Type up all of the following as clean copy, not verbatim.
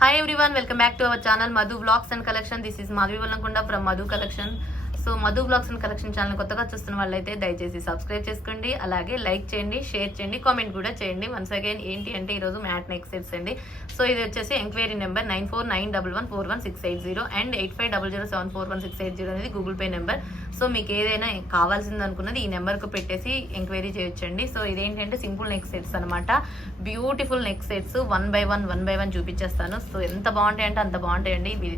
Hi everyone, welcome back to our channel Madhu Vlogs and Collection. This is Madhu Vallankonda from Madhu Collection. So Madhu blogs and collection channel కొత్తగా చూస్తున్న వాళ్ళైతే దయచేసి subscribe చేసుకోండి, అలాగే like చేయండి, share చేయండి, comment కూడా చేయండి. వన్స్ అగైన్ ఏంటి అంటే ఈరోజు మ్యాట్ నెక్ సెట్స్ అండి. సో ఇది వచ్చేసి ఎంక్వైరీ నెంబర్ 9491114680 అండ్ 8500741680 అనేది గూగుల్ పే నెంబర్. సో మీకు ఏదైనా కావాల్సింది అనుకున్నది ఈ నెంబర్కు పెట్టేసి ఎంక్వైరీ చేయొచ్చండి. సో ఇదేంటంటే సింపుల్ నెక్ సెట్స్ అనమాట. Beautiful neck sets one by one చూపించేస్తాను. సో ఎంత బాగుంటాయి అంటే అంత బాగుంటాయండి ఇవి.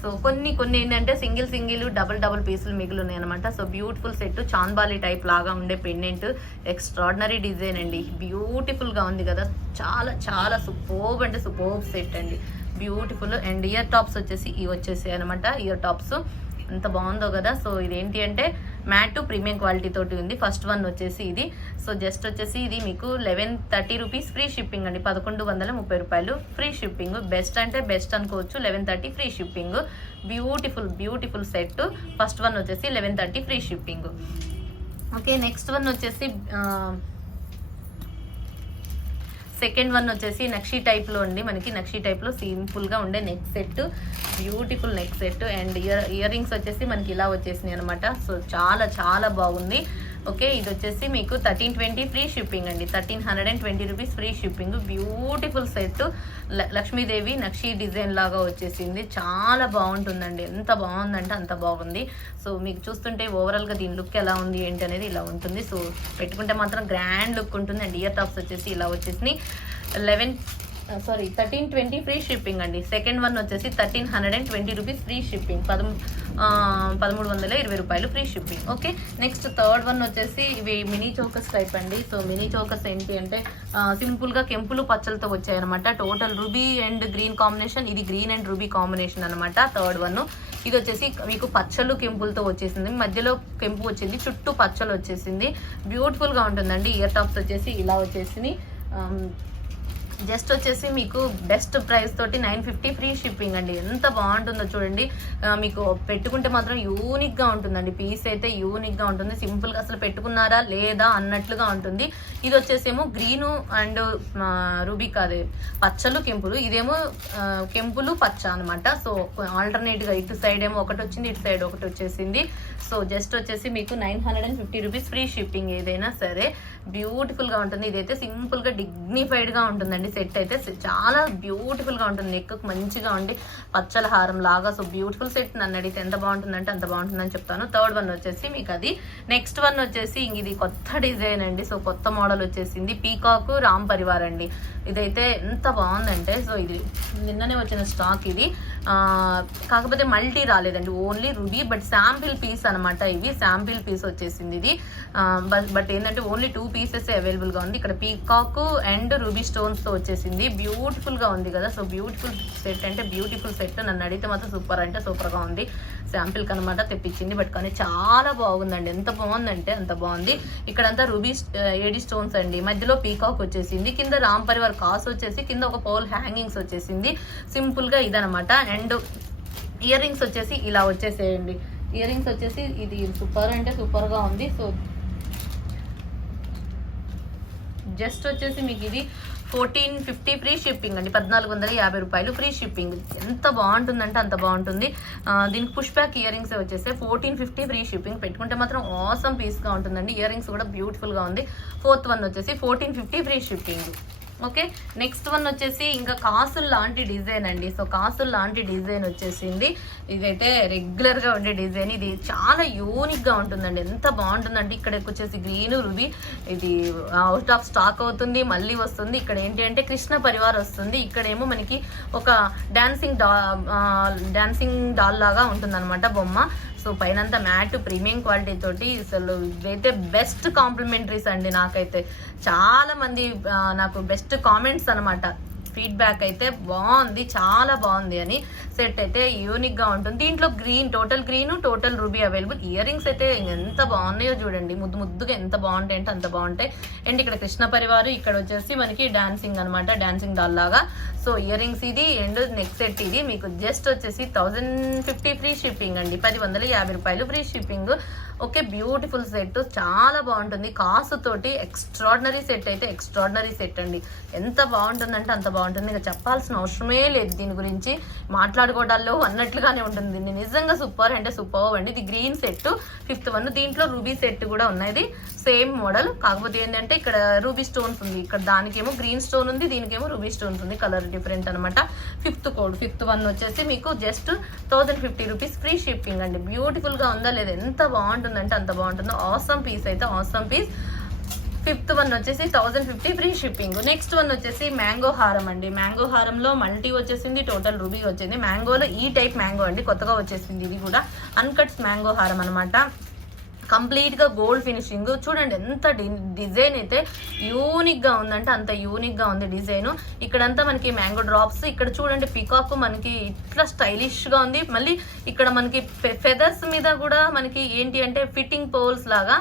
సో కొన్ని ఏంటంటే సింగిల్ డబుల్ పీసులు మిగిలి ఉన్నాయి అనమాట. So beautiful set, chandbali type లాగా ఉండే పెండెంట్, ఎక్స్ట్రాడినరీ డిజైన్ అండి. బ్యూటిఫుల్గా ఉంది కదా, చాలా చాలా సూపర్బ్ అంటే సూపర్బ్ సెట్ అండి, బ్యూటిఫుల్. అండ్ ఇయర్ టాప్స్ వచ్చేసి ఇవి వచ్చేసాయి అనమాట. ఇయర్ టాప్స్ ఎంత బాగుందో కదా. సో ఇదేంటి అంటే మ్యాట్ ప్రీమియం క్వాలిటీ తోటి ఉంది. ఫస్ట్ వన్ వచ్చేసి ఇది. సో జస్ట్ వచ్చేసి ఇది మీకు 1130 రూపీస్ ఫ్రీ షిప్పింగ్ అండి, 1130 రూపాయలు ఫ్రీ షిప్పింగ్. బెస్ట్ అంటే బెస్ట్ అనుకోవచ్చు, 1130 free shipping. Beautiful set. First one వచ్చేసి 1130 free shipping. Okay, next one వచ్చేసి సెకండ్ వన్ వచ్చేసి నక్షీ టైప్లో అండి. మనకి నక్షీ టైప్లో సింపుల్గా ఉండే neck set, beautiful neck set. And ear rings వచ్చేసి మనకి ఇలా వచ్చేసినాయి అనమాట. సో చాలా చాలా బాగుంది. ఓకే, ఇది వచ్చేసి మీకు 1320 ఫ్రీ షిప్పింగ్ అండి, 1320 rupees free shipping. Beautiful set, Lakshmidevi nakshi design లాగా వచ్చేసింది. చాలా బాగుంటుందండి, ఎంత బాగుందంటే అంత బాగుంది. సో మీకు చూస్తుంటే ఓవరాల్గా దీని లుక్ ఎలా ఉంది ఏంటి అనేది ఇలా ఉంటుంది. సో పెట్టుకుంటే మాత్రం గ్రాండ్ లుక్ ఉంటుంది. అండ్ ఇయర్ టాప్స్ వచ్చేసి ఇలా వచ్చేసి 1320 ఫ్రీ షిప్పింగ్ అండి. సెకండ్ వన్ వచ్చేసి 1320 రూపీస్ ఫ్రీ షిప్పింగ్, 1320 రూపాయలు free shipping. Okay, next third one వచ్చేసి ఇవి మినీ చోకస్ టైప్ అండి. సో మినీ చోకస్ ఏంటి అంటే సింపుల్గా కెంపులు పచ్చలతో వచ్చాయన్నమాట. Total ruby and green combination, ఇది గ్రీన్ అండ్ రూబీ కాంబినేషన్ అనమాట. థర్డ్ వన్ ఇది వచ్చేసి మీకు పచ్చలు కెంపులతో వచ్చేసింది, మధ్యలో కెంపు వచ్చింది, చుట్టూ పచ్చలు వచ్చేసింది. బ్యూటిఫుల్గా ఉంటుందండి. ఇయర్ టాప్స్ వచ్చేసి ఇలా వచ్చేసి జస్ట్ వచ్చేసి మీకు బెస్ట్ ప్రైస్ తోటి 950 ఫ్రీ షిప్పింగ్ అండి. ఎంత బాగుంటుందో చూడండి. మీకు పెట్టుకుంటే మాత్రం యూనిక్గా ఉంటుందండి. పీస్ అయితే యూనిక్గా ఉంటుంది, సింపుల్గా అసలు పెట్టుకున్నారా లేదా అన్నట్లుగా ఉంటుంది. ఇది వచ్చేసేమో గ్రీను అండ్ రూబీ కాదు, పచ్చలు కెంపులు, ఇదేమో కెంపులు పచ్చ అనమాట. సో ఆల్టర్నేట్గా ఇటు సైడ్ ఏమో ఒకటి వచ్చింది, ఇటు సైడ్ ఒకటి వచ్చేసింది. సో జస్ట్ వచ్చేసి మీకు 950 రూపీస్ ఫ్రీ షిప్పింగ్. ఏదైనా సరే బ్యూటిఫుల్గా ఉంటుంది. ఇదైతే సింపుల్గా డిగ్నిఫైడ్గా ఉంటుందండి. సెట్ అయితే చాలా బ్యూటిఫుల్గా ఉంటుంది, నెక్ మంచిగా ఉండి పచ్చల హారం లాగా. So beautiful set. నన్ను అడిగితే ఎంత బాగుంటుందంటే అంత బాగుంటుందని చెప్తాను. థర్డ్ వన్ వచ్చేసి మీకు అది. నెక్స్ట్ వన్ వచ్చేసి ఇది కొత్త డిజైన్ అండి. సో కొత్త మోడల్ వచ్చేసింది, పీకాక్ రామ్ పరివార్ అండి. ఇదైతే ఎంత బాగుందంటే, సో ఇది నిన్ననే వచ్చిన స్టాక్ ఇది, కాకపోతే మల్టీ రాలేదండి, only ruby. But sample piece అనమాట, ఇవి శాంపిల్ పీస్ వచ్చేసింది ఇది. బట్ ఏంటంటే ఓన్లీ 2 పీసెస్ అవైలబుల్గా ఉంది. ఇక్కడ పీకాక్ అండ్ రూబీ స్టోన్స్తో వచ్చేసింది. బ్యూటిఫుల్గా ఉంది కదా. సో బ్యూటిఫుల్ సెట్ అంటే బ్యూటిఫుల్ సెట్. నన్ను అడిగితే మాత్రం సూపర్ అంటే సూపర్గా ఉంది. శాంపిల్ కనమాట తెప్పించింది, బట్ కానీ చాలా బాగుందండి. ఎంత బాగుందంటే అంత బాగుంది. ఇక్కడంతా రూబీ ఏడి స్టోన్స్ అండి, మధ్యలో పీకాక్ వచ్చేసింది, కింద రామ్ పరివార్ కాస్ వచ్చేసి, కింద ఒక పోల్ హ్యాంగింగ్స్ వచ్చేసింది. సింపుల్గా ఇదనమాట. అండ్ ఇయర్ రింగ్స్ వచ్చేసి ఇలా వచ్చేసేయండి. ఇయర్ రింగ్స్ వచ్చేసి ఇది సూపర్ అంటే సూపర్గా ఉంది. సో జస్ట్ వచ్చేసి మీకు ఇది 1450 ఫ్రీ షిప్పింగ్ అండి, 1450 రూపాయలు ఫ్రీ షిప్పింగ్. ఎంత బాగుంటుందంటే అంత బాగుంటుంది. దీనికి పుష్ బ్యాక్ ఇయర్ రింగ్స్ వచ్చేసి 1450 ఫ్రీ షిప్పింగ్. పెట్టుకుంటే మాత్రం ఆసమ్ పీస్గా ఉంటుందండి. ఇయర్ రింగ్స్ కూడా బ్యూటిఫుల్గా ఉంది. ఫోర్త్ వన్ వచ్చేసి 1450 free shipping. Okay, next one వచ్చేసి ఇంకా కాసులు లాంటి డిజైన్ అండి. సో కాసులు లాంటి డిజైన్ వచ్చేసింది. ఇదైతే రెగ్యులర్గా ఉండే డిజైన్. ఇది చాలా యూనిక్గా ఉంటుందండి, ఎంత బాగుంటుందండి. ఇక్కడ వచ్చేసి గ్రీన్ రూబీ, ఇది అవుట్ ఆఫ్ స్టాక్ అవుతుంది, మళ్ళీ వస్తుంది. ఇక్కడ ఏంటి అంటే కృష్ణ పరివార్ వస్తుంది. ఇక్కడేమో మనకి ఒక డాన్సింగ్ డాల్ లాగా ఉంటుందన్నమాట బొమ్మ. సో పైనంతా మ్యాట్ ప్రీమియం క్వాలిటీ తోటి. అసలు ఇవైతే బెస్ట్ కాంప్లిమెంటరీస్ అండి. నాకైతే చాలా మంది నాకు బెస్ట్ కామెంట్స్ అనమాట, ఫీడ్బ్యాక్ అయితే బాగుంది, చాలా బాగుంది అని. సెట్ అయితే యూనిక్గా ఉంటుంది. దీంట్లో green, total ruby available. Ear rings అయితే ఎంత బాగున్నాయో చూడండి, ముద్దుగా ఎంత బాగుంటాయి అంటే అంత బాగుంటాయి. అండ్ ఇక్కడ కృష్ణ పరివారు, ఇక్కడ వచ్చేసి మనకి డాన్సింగ్ అనమాట, డాన్సింగ్ డాల్ లాగా. సో ఇయర్ రింగ్స్ ఇది అండ్ నెక్ సెట్ ఇది. మీకు జస్ట్ వచ్చేసి 1050 ఫ్రీ షిప్పింగ్ అండి, 1050 రూపాయలు free shipping. Okay, beautiful set, చాలా బాగుంటుంది. కాసు తోటి ఎక్స్ట్రాడినరీ సెట్ అయితే ఎక్స్ట్రాడినరీ సెట్ అండి. ఎంత బాగుంటుందంటే అంత బాగుంటుంది. ఇక చెప్పాల్సిన అవసరమే లేదు దీని గురించి, మాట్లాడుకోవడాల్లో అన్నట్లుగానే ఉంటుంది. నిజంగా సూపర్ అంటే సూపర్ అండి. ఇది గ్రీన్ సెట్ 5th వన్. దీంట్లో రూబీ సెట్ కూడా ఉన్నది, సేమ్ మోడల్. కాకపోతే ఏంటంటే ఇక్కడ రూబీ స్టోన్స్ ఉంది, ఇక్కడ దానికేమో గ్రీన్ స్టోన్ ఉంది, దీనికేమో రూబీ స్టోన్స్ ఉంది. కలర్ డిఫరెంట్ అనమాట. 5th కోడ్ 5th వన్ వచ్చేసి మీకు జస్ట్ 1050 రూపీస్ ఫ్రీ షిప్పింగ్ అండి. బ్యూటిఫుల్ గా ఉందా లేదా, ఎంత బాగుంటుందంటే అంత బాగుంటుందో. ఆసమ్ పీస్ అయితే ఆసమ్ పీస్. 5th వన్ వచ్చేసి 1050 ఫ్రీ షిప్పింగ్. నెక్స్ట్ వన్ వచ్చేసి మ్యాంగో హారం అండి. మ్యాంగో హారంలో మల్టీ వచ్చేసింది, టోటల్ రూబీ వచ్చింది. మ్యాంగోలో ఈ టైప్ మ్యాంగో అండి, కొత్తగా వచ్చేసింది. ఇది కూడా అన్కట్స్ మ్యాంగో హారం అనమాట. కంప్లీట్ గా గోల్డ్ ఫినిషింగ్. చూడండి ఎంత డిజైన్ అయితే యూనిక్ గా ఉందంటే అంత యూనిక్ గా ఉంది డిజైన్. ఇక్కడంతా మనకి మ్యాంగో డ్రాప్స్, ఇక్కడ చూడండి పికాక్ మనకి ఇట్లా స్టైలిష్ గా ఉంది. మళ్ళీ ఇక్కడ మనకి ఫెదర్స్ మీద కూడా మనకి ఏంటి అంటే ఫిట్టింగ్ పోల్స్ లాగా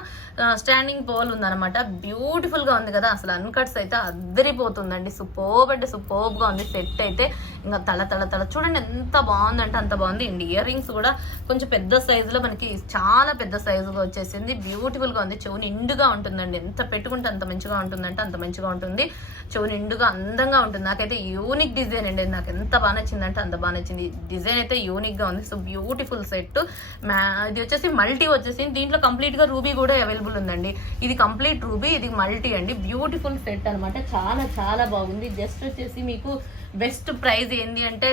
స్టాండింగ్ పోల్ ఉందన్నమాట. బ్యూటిఫుల్ గా ఉంది కదా, అసలు అన్కట్స్ అయితే అద్దరిపోతుందండి. సూపర్బ్ అంటే సూపర్బ్ గా ఉంది సెట్ అయితే. ఇంకా తల తల తల చూడండి ఎంత బాగుందంటే అంత బాగుంది. అండ్ ఇయర్ రింగ్స్ కూడా కొంచెం పెద్ద సైజులో మనకి చాలా పెద్ద సైజుగా వచ్చేసింది. బ్యూటిఫుల్ గా ఉంది. చెవు నిండుగా ఉంటుందండి, ఎంత పెట్టుకుంటే అంత మంచిగా ఉంటుందంటే అంత మంచిగా ఉంటుంది. చెవు నిండుగా అందంగా ఉంటుంది. నాకైతే యూనిక్ డిజైన్ అండి, నాకు ఎంత బాగా నచ్చిందంటే అంత బాగా నచ్చింది. డిజైన్ అయితే యూనిక్ గా ఉంది. So beautiful set. ఇది వచ్చేసి మల్టీ వచ్చేసి దీంట్లో కంప్లీట్ గా రూబీ కూడా అవైలబుల్ ఉందండి. ఇది కంప్లీట్ రూబీ, ఇది మల్టీ అండి. బ్యూటిఫుల్ సెట్ అనమాట. చాలా చాలా బాగుంది. జస్ట్ వచ్చేసి మీకు బెస్ట్ ప్రైస్ ఏంది అంటే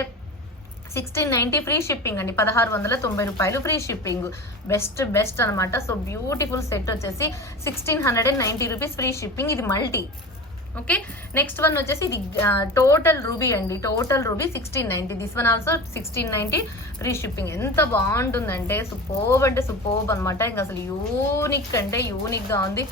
1690 ఫ్రీ షిప్పింగ్ అండి. 1690 రూపాయలు ఫ్రీ షిప్పింగ్. బెస్ట్ అనమాట. సో బ్యూటిఫుల్ సెట్ వచ్చేసి 1690 రూపీస్ ఫ్రీ షిప్పింగ్. ఇది మల్టీ. ఓకే, నెక్స్ట్ వన్ వచ్చేసి ఇది టోటల్ రూబీ అండి. Total ruby 1690. This one also 1690 free shipping. ఎంత బాగుంటుందంటే సూపర్బ్ అంటే సూపర్బ్ అనమాట. ఇంకా అసలు యూనిక్ అంటే యూనిక్ గా ఉంది.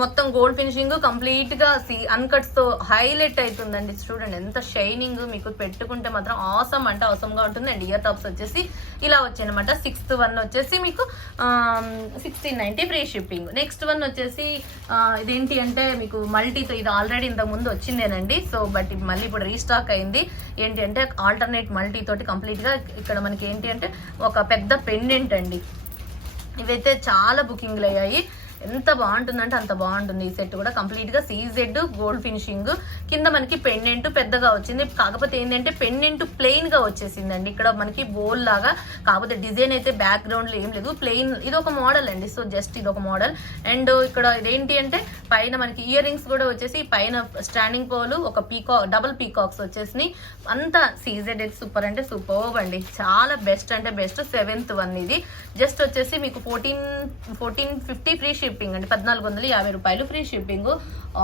మొత్తం గోల్డ్ ఫినిషింగ్ కంప్లీట్ గా అన్కట్స్ తో హైలైట్ అవుతుందండి. చూడండి ఎంత షైనింగ్, మీకు పెట్టుకుంటే మాత్రం ఆసమ్ అంటే ఆసమ్ గా ఉంటుంది. అండ్ ఇయర్ టాప్స్ వచ్చేసి ఇలా వచ్చాయనమాట. 6th వన్ వచ్చేసి మీకు 1690 ఫ్రీ షిప్పింగ్. నెక్స్ట్ వన్ వచ్చేసి ఇదేంటి అంటే మీకు మల్టీతో, ఇది ఆల్రెడీ ఇంతకు ముందు వచ్చిందేనండి. సో బట్ మళ్ళీ ఇప్పుడు రీస్టాక్ అయింది. ఏంటి అంటే ఆల్టర్నేట్ మల్టీ తోటి కంప్లీట్ గా ఇక్కడ మనకి ఏంటి అంటే ఒక పెద్ద పెండెంట్ అండి. ఇవైతే చాలా బుకింగ్లు అయ్యాయి. ఎంత బాగుంటుందంటే అంత బాగుంటుంది. ఈ సెట్ కూడా కంప్లీట్ గా సీజెడ్ గోల్డ్ ఫినిషింగ్. కింద మనకి పెండెంట్ పెద్దగా వచ్చింది. కాకపోతే ఏంటంటే పెండెంట్ ప్లెయిన్ గా వచ్చేసిందండి. ఇక్కడ మనకి బోల్ లాగా, కాకపోతే డిజైన్ అయితే బ్యాక్గ్రౌండ్ లో ఏం లేదు, ప్లెయిన్. ఇది ఒక మోడల్ అండి. సో జస్ట్ ఇది ఒక మోడల్. అండ్ ఇక్కడ ఇదేంటి అంటే పైన మనకి ఇయర్ రింగ్స్ కూడా వచ్చేసి పైన స్టాండింగ్ పోలు, ఒక డబుల్ పీకాక్స్ వచ్చేసి అంతా సీజెడ్. అయితే సూపర్ అంటే సూపర్ అండి. చాలా బెస్ట్ అంటే బెస్ట్. 7th వన్ ఇది. జస్ట్ వచ్చేసి మీకు 1450 ఫ్రీ షిప్పింగ్ అండి. 1450 రూపాయలు ఫ్రీ షిప్పింగ్.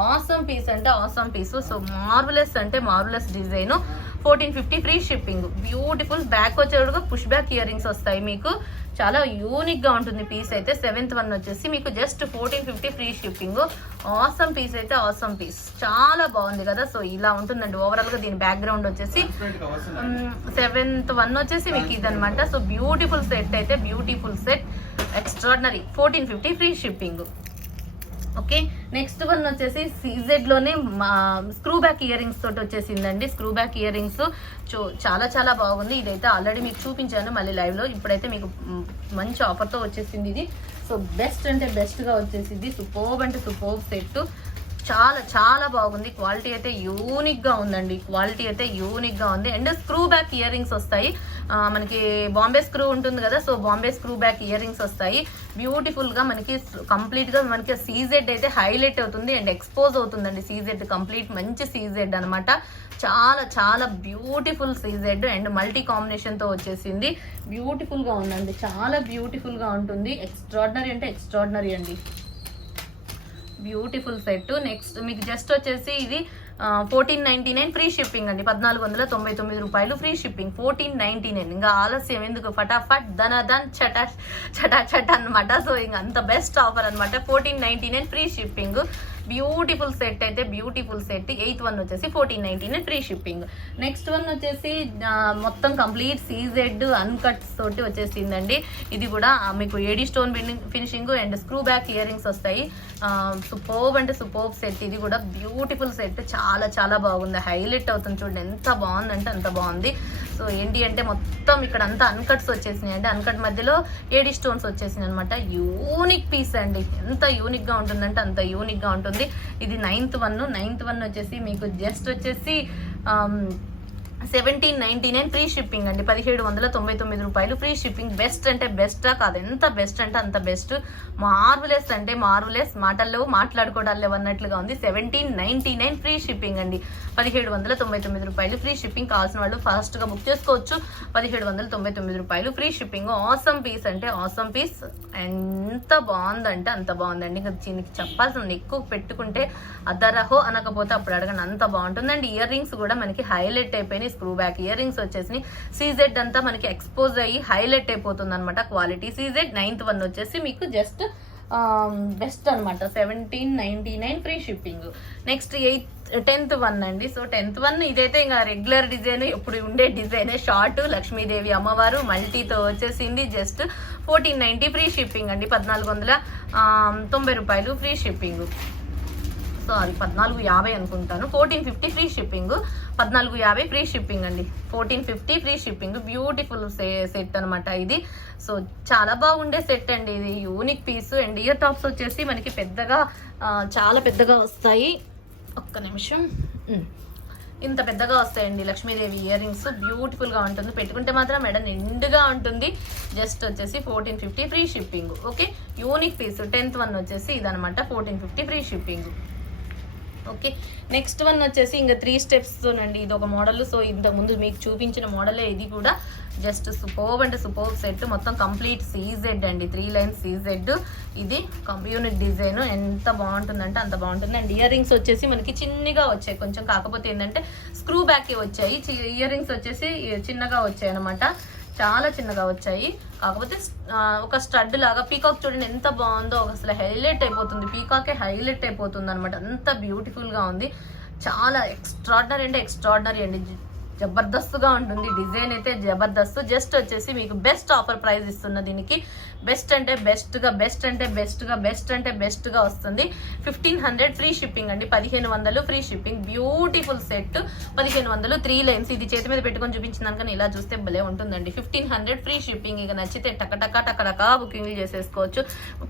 ఆసమ్ పీస్ అంటే ఆసమ్ పీస్. సో మార్వలెస్ అంటే marvellous design. 1450 free shipping. Beautiful. Back వచ్చేటప్పుడు పుష్ బ్యాక్ ఇయర్ రింగ్స్ వస్తాయి మీకు. చాలా యూనిక్ గా ఉంటుంది పీస్ అయితే. 7th వన్ వచ్చేసి మీకు just 1450 free shipping. Awesome piece అయితే ఆసమ్ పీస్. చాలా బాగుంది కదా. సో ఇలా ఉంటుందండి ఓవరాల్ గా. దీని బ్యాక్గ్రౌండ్ వచ్చేసి 7th వన్ వచ్చేసి మీకు ఇదనమాట. సో బ్యూటిఫుల్ సెట్ అయితే beautiful set, extraordinary. 1450 free shipping. Okay, next one వచ్చేసి సీజెడ్ లోనే స్క్రూ బ్యాక్ ఇయర్ రింగ్స్ తోటి వచ్చేసిందండి. స్క్రూ బ్యాక్ ఇయర్ రింగ్స్ చాలా చాలా బాగుంది. ఇదైతే ఆల్రెడీ మీకు చూపించాను మళ్ళీ లైవ్ లో. ఇప్పుడైతే మీకు మంచి ఆఫర్ తో వచ్చేసింది ఇది. సో బెస్ట్ అంటే బెస్ట్ గా వచ్చేసింది. సూపర్బ్ అంటే సూపర్బ్ సెట్. చాలా చాలా బాగుంది. క్వాలిటీ అయితే యూనిక్ గా ఉందండి. క్వాలిటీ అయితే యూనిక్ గా ఉంది. And screw back ear rings వస్తాయి మనకి. బాంబే స్క్రూ ఉంటుంది కదా, so Bombay screw back ear rings వస్తాయి. బ్యూటిఫుల్ గా మనకి కంప్లీట్ గా మనకి సీజెడ్ అయితే హైలైట్ అవుతుంది అండ్ ఎక్స్పోజ్ అవుతుందండి. సీజెడ్ కంప్లీట్ మంచి సీజెడ్ అనమాట. చాలా చాలా beautiful CZ and multi combination తో వచ్చేసింది. బ్యూటిఫుల్ గా ఉందండి. చాలా బ్యూటిఫుల్ గా ఉంటుంది. ఎక్స్ట్రాడినరీ అంటే ఎక్స్ట్రాడినరీ అండి. Beautiful set. నెక్స్ట్ మీకు జస్ట్ వచ్చేసి ఇది 1499 ఫ్రీ షిప్పింగ్ అండి. 1499 రూపాయలు ఫ్రీ షిప్పింగ్. 1499. ఇంకా ఆలస్యం ఎందుకు, ఫటాఫట్ ధన్ చటా అనమాట. సో ఇంకా అంత బెస్ట్ ఆఫర్ అనమాట. 1499 ఫ్రీ షిప్పింగ్. బ్యూటిఫుల్ సెట్ అయితే బ్యూటిఫుల్ సెట్. 8th వన్ వచ్చేసి 1499 ఫ్రీ షిప్పింగ్. నెక్స్ట్ వన్ వచ్చేసి మొత్తం కంప్లీట్ సీజెడ్ అన్కట్స్ తోటి వచ్చేసిందండి. ఇది కూడా మీకు AD stone finishing and screw back ear rings వస్తాయి. సూపర్బ్ అంటే సూపర్బ్ సెట్. ఇది కూడా బ్యూటిఫుల్ సెట్, చాలా చాలా బాగుంది, హైలైట్ అవుతుంది చూడండి, ఎంత బాగుందంటే అంత బాగుంది. సో ఏంటి అంటే మొత్తం ఇక్కడ అంతా అన్కట్స్ వచ్చేసినాయి అండి, అన్కట్ మధ్యలో ఏడీ స్టోన్స్ వచ్చేసినాయి అనమాట. యూనిక్ పీస్ అండి, ఎంత యూనిక్ గా ఉంటుందంటే అంత యూనిక్ గా ఉంటుంది. ఇది 9th వన్ వచ్చేసి మీకు జస్ట్ వచ్చేసి 1799 ఫ్రీ షిప్పింగ్ అండి. 1799 రూపాయలు ఫ్రీ షిప్పింగ్. బెస్ట్ అంటే బెస్టా కాదు, ఎంత బెస్ట్ అంటే అంత బెస్ట్. మార్వలెస్ అంటే మార్వలెస్, మాటల్లో మాట్లాడుకోవడాల్లో అన్నట్లుగా ఉంది. 1799 ఫ్రీ షిప్పింగ్ అండి. 1799 రూపాయలు ఫ్రీ షిప్పింగ్. కావాల్సిన వాళ్ళు ఫాస్ట్ గా బుక్ చేసుకోవచ్చు. 1799 రూపాయలు ఫ్రీ షిప్పింగ్. ఆసమ్ పీస్ అంటే ఆసమ్ పీస్, ఎంత బాగుందంటే అంత బాగుందండి. ఇంకా దీనికి చెప్పాల్సింది, ఎక్కువ పెట్టుకుంటే అదరహో అనకపోతే అప్పుడు అడగండి, అంత బాగుంటుందండి. ఇయర్ రింగ్స్ కూడా మనకి హైలైట్ అయిపోయినాయి. స్క్రూ బ్యాక్ ఇయర్ రింగ్స్ వచ్చేసి సీజెడ్ అంతా మనకి ఎక్స్పోజ్ అయ్యి హైలైట్ అయిపోతుంది అనమాట. Quality CZ. 9th వన్ వచ్చేసి మీకు జస్ట్ బెస్ట్ అనమాట. 1799 free shipping. Next 10th one అండి. సో 10th వన్ ఇదైతే ఇంకా రెగ్యులర్ డిజైన్, ఎప్పుడు ఉండే డిజైన్. షార్ట్ లక్ష్మీదేవి అమ్మవారు మల్టీతో వచ్చేసింది. జస్ట్ 1490 ఫ్రీ షిప్పింగ్ అండి. 1490 రూపాయలు ఫ్రీ షిప్పింగ్. సారీ 1450 అనుకుంటాను. 1450 ఫ్రీ షిప్పింగ్. 1450 ఫ్రీ షిప్పింగ్ అండి. 1450 ఫ్రీ షిప్పింగ్. బ్యూటిఫుల్ సెట్ అనమాట ఇది. సో చాలా బాగుండే సెట్ అండి ఇది, unique piece. And ear tops వచ్చేసి మనకి పెద్దగా చాలా పెద్దగా వస్తాయి. ఒక్క నిమిషం, ఇంత పెద్దగా వస్తాయండి లక్ష్మీదేవి ఇయర్ రింగ్స్. బ్యూటిఫుల్ గా ఉంటుంది, పెట్టుకుంటే మాత్రం మెడ నిండుగా ఉంటుంది. జస్ట్ వచ్చేసి 1450 free shipping. Okay, unique piece. 10th one వచ్చేసి ఇదనమాట, 1450 free shipping. Okay, next one వచ్చేసి ఇంకా 3 స్టెప్స్ తోనండి. ఇది ఒక మోడల్. సో ఇంతకుముందు మీకు చూపించిన మోడలే ఇది కూడా. జస్ట్ సూపర్బ్ అంటే సూపర్బ్ సెట్. మొత్తం కంప్లీట్ సీజెడ్ అండి, 3 లైన్స్ సీజెడ్. ఇది యూనిక్ డిజైన్, ఎంత బాగుంటుందంటే అంత బాగుంటుంది. అండ్ ఇయర్ రింగ్స్ వచ్చేసి మనకి చిన్నగా వచ్చాయి కొంచెం, కాకపోతే ఏంటంటే స్క్రూ బ్యాక్ వచ్చాయి. ఇయర్ రింగ్స్ వచ్చేసి చిన్నగా వచ్చాయి అనమాట, చాలా చిన్నగా వచ్చాయి. కాకపోతే ఒక స్టడ్ లాగా పీకాక్ చూడండి ఎంత బాగుందో, అసలు హైలైట్ అయిపోతుంది, పీకాకే హైలైట్ అయిపోతుంది అనమాట. అంత బ్యూటిఫుల్ గా ఉంది, చాలా ఎక్స్ట్రాడినరీ అంటే ఎక్స్ట్రాడినరీ అండి. జబర్దస్తుగా ఉంటుంది డిజైన్ అయితే, జబర్దస్త్. జస్ట్ వచ్చేసి మీకు బెస్ట్ ఆఫర్ ప్రైస్ ఇస్తున్న దీనికి. బెస్ట్ అంటే బెస్ట్ గా, బెస్ట్ అంటే బెస్ట్ గా, బెస్ట్ అంటే బెస్ట్ గా వస్తుంది. 1500 ఫ్రీ షిప్పింగ్ అండి. 1500 free shipping. Beautiful set. 1500 3 lines. ఇది చేతి మీద పెట్టుకొని చూపించిందాను కానీ ఇలా చూస్తే భలే ఉంటుందండి. 1500 ఫ్రీ షిప్పింగ్. ఇక నచ్చితే టకటకా బుకింగ్ చేసేసుకోవచ్చు.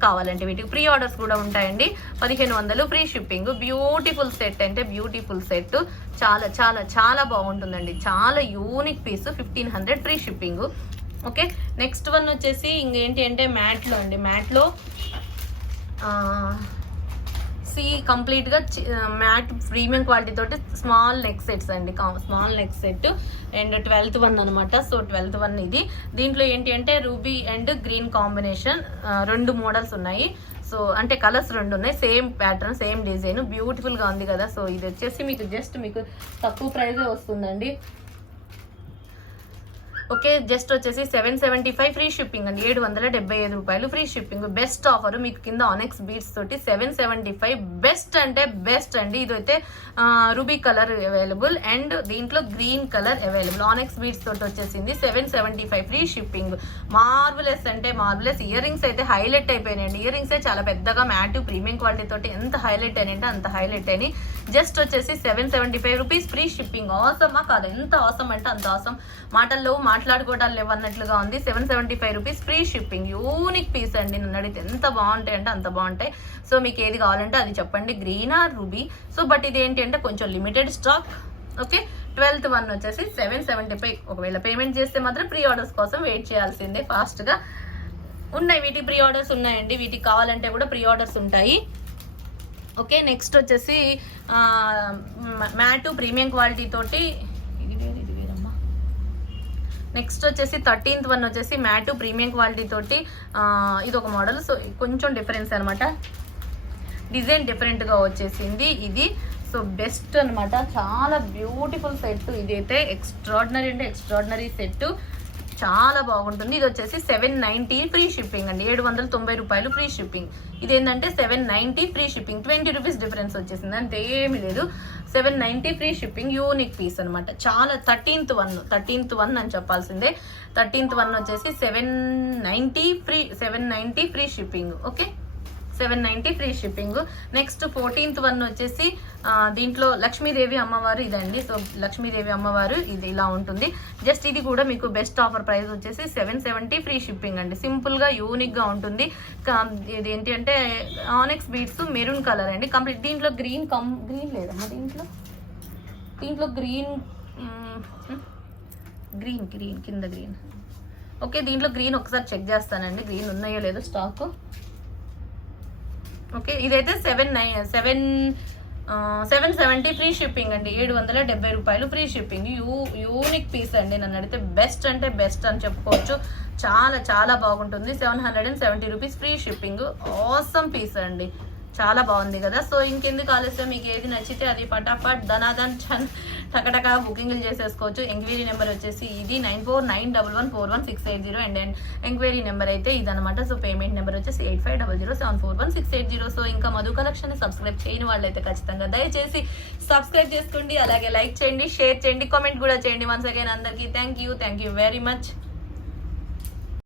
కావాలంటే వీటికి ప్రీ ఆర్డర్స్ కూడా ఉంటాయండి. 1500 ఫ్రీ షిప్పింగ్. బ్యూటిఫుల్ సెట్ అంటే బ్యూటిఫుల్ సెట్, చాలా చాలా చాలా బాగుంటుందండి, చాలా unique piece. 1500 free shipping. Okay, next one వచ్చేసి ఇంకేంటి అంటే మ్యాట్లో అండి. మ్యాట్లో కంప్లీట్ గా మ్యాట్ ప్రీమియం క్వాలిటీ తోటి స్మాల్ నెక్ సెట్స్ అండి, small neck set. And 12th one అనమాట. సో 12th వన్ ఇది. దీంట్లో ఏంటి అంటే ruby and green combination 2 models ఉన్నాయి. సో అంటే కలర్స్ 2 ఉన్నాయి, same pattern same design, beautiful గా ఉంది కదా. సో ఇది వచ్చేసి మీకు జస్ట్ మీకు తక్కువ ప్రైజే వస్తుందండి. ఓకే, జస్ట్ వచ్చేసి 775 ఫ్రీ షిప్పింగ్ అండి. 775 రూపాయలు ఫ్రీ షిప్పింగ్. బెస్ట్ ఆఫర్ మీకు కింద ఆనెక్స్ బీడ్స్ తోటి 775. బెస్ట్ అంటే బెస్ట్ అండి. ఇదైతే రూబీ కలర్ అవైలబుల్ అండ్ దీంట్లో గ్రీన్ కలర్ అవైలబుల్. ఆనెక్స్ బీడ్స్ తోటి వచ్చేసింది 775 ఫ్రీ షిప్పింగ్. మార్వలెస్ అంటే మార్వలెస్. ఇయర్ రింగ్స్ అయితే హైలైట్ అయిపోయినాయండి. ఇయర్ రింగ్స్ చాలా పెద్దగా మ్యాట్ ప్రీమియం క్వాలిటీ తోటి ఎంత హైలైట్ అయినంటే అంత హైలైట్ అయినాయి. జస్ట్ వచ్చేసి 775 రూపీస్ ఫ్రీ షిప్పింగ్. ఆసమా కాదు, ఎంత ఆసం అంటే అంత ఆసం, మాటల్లో మాట్లాడుకోవడాలు లేవన్నట్లుగా ఉంది. 775 rupees free shipping. Unique piece అండి, నన్ను అడిగితే ఎంత బాగుంటాయి అంటే అంత బాగుంటాయి. సో మీకు ఏది కావాలంటే అది చెప్పండి, green are ruby. So but ఇది ఏంటి అంటే కొంచెం limited stock. Okay, 12th one వచ్చేసి 775. ఒకవేళ పేమెంట్ చేస్తే మాత్రం ప్రీ ఆర్డర్స్ కోసం వెయిట్ చేయాల్సిందే. ఫాస్ట్ గా ఉన్నాయి, వీటికి ప్రీ ఆర్డర్స్ ఉన్నాయండి. వీటికి కావాలంటే కూడా ప్రీ ఆర్డర్స్ ఉంటాయి. ఓకే, నెక్స్ట్ వచ్చేసి మ్యాట్ ప్రీమియం క్వాలిటీ తోటి నెక్స్ట్ వచ్చేసి 13th వన్ వచ్చేసి మ్యాట్ ప్రీమియం క్వాలిటీ తోటి ఇది ఒక మోడల్. సో కొంచెం డిఫరెన్స్ అనమాట, డిజైన్ డిఫరెంట్ గా వచ్చేసింది ఇది. సో బెస్ట్ అనమాట, చాలా బ్యూటిఫుల్ సెట్. ఇదైతే ఎక్స్ట్రాడినరీ అంటే ఎక్స్ట్రాడినరీ సెట్. చాలా బాగుంటుంది. ఇది వచ్చేసి 790 ఫ్రీ షిప్పింగ్ అండి, 790 రూపాయలు ఫ్రీ షిప్పింగ్. ఇదేంటంటే 790 ఫ్రీ షిప్పింగ్, 20 రూపీస్ డిఫరెన్స్ వచ్చేసింది, అంటే ఏమి లేదు. 790 ఫ్రీ షిప్పింగ్, యూనిక్ పీస్ అనమాట. చాలా 13th వన్ అని చెప్పాల్సిందే. 13th వన్ వచ్చేసి 790 free shipping. Okay, 790 free shipping. Next 14th one వచ్చేసి దీంట్లో లక్ష్మీదేవి అమ్మవారు ఇదండి. సో లక్ష్మీదేవి అమ్మవారు ఇది ఇలా ఉంటుంది. జస్ట్ ఇది కూడా మీకు బెస్ట్ ఆఫర్ ప్రైస్ వచ్చేసి 770 ఫ్రీ షిప్పింగ్ అండి. సింపుల్ గా యూనిక్ గా ఉంటుంది. ఇది ఏంటి అంటే ఆనెక్స్ బీడ్స్ మెరూన్ కలర్ అండి కంప్లీట్. దీంట్లో గ్రీన్ లేదమ్మా, దీంట్లో గ్రీన్ కింద గ్రీన్. ఓకే, దీంట్లో గ్రీన్ ఒకసారి చెక్ చేస్తానండి, గ్రీన్ ఉన్నాయో లేదో స్టాక్. ఓకే, ఇదైతే 770 ఫ్రీ షిప్పింగ్ అండి, 770 రూపాయలు ఫ్రీ షిప్పింగ్. యూనిక్ పీస్ అండి, నన్ను అడిగితే బెస్ట్ అంటే బెస్ట్ అని చెప్పుకోవచ్చు. చాలా చాలా బాగుంటుంది. 770 rupees free shipping. Awesome piece అండి, చాలా బాగుంది కదా. సో ఇంకెందుకు ఆలస్యం, మీకు ఏది నచ్చితే అది ఫటాఫట్ ధనాధన్ టకటకా బుకింగ్లు చేసేసుకోవచ్చు. ఎంక్వైరీ నెంబర్ వచ్చేసి ఇది 9491141680 అండ్ ఎంక్వైరీ నెంబర్ అయితే ఇదనమాట. సో పేమెంట్ నెంబర్ వచ్చేసి 8500741680. సో ఇంకా మధు కలెక్షన్ సబ్స్క్రైబ్ చేయని వాళ్ళైతే ఖచ్చితంగా దయచేసి సబ్స్క్రైబ్ చేసుకోండి. అలాగే లైక్ చేయండి, షేర్ చేయండి, కామెంట్ కూడా చేయండి. వన్స్ అగైన్ అందరికీ థ్యాంక్ యూ వెరీ మచ్.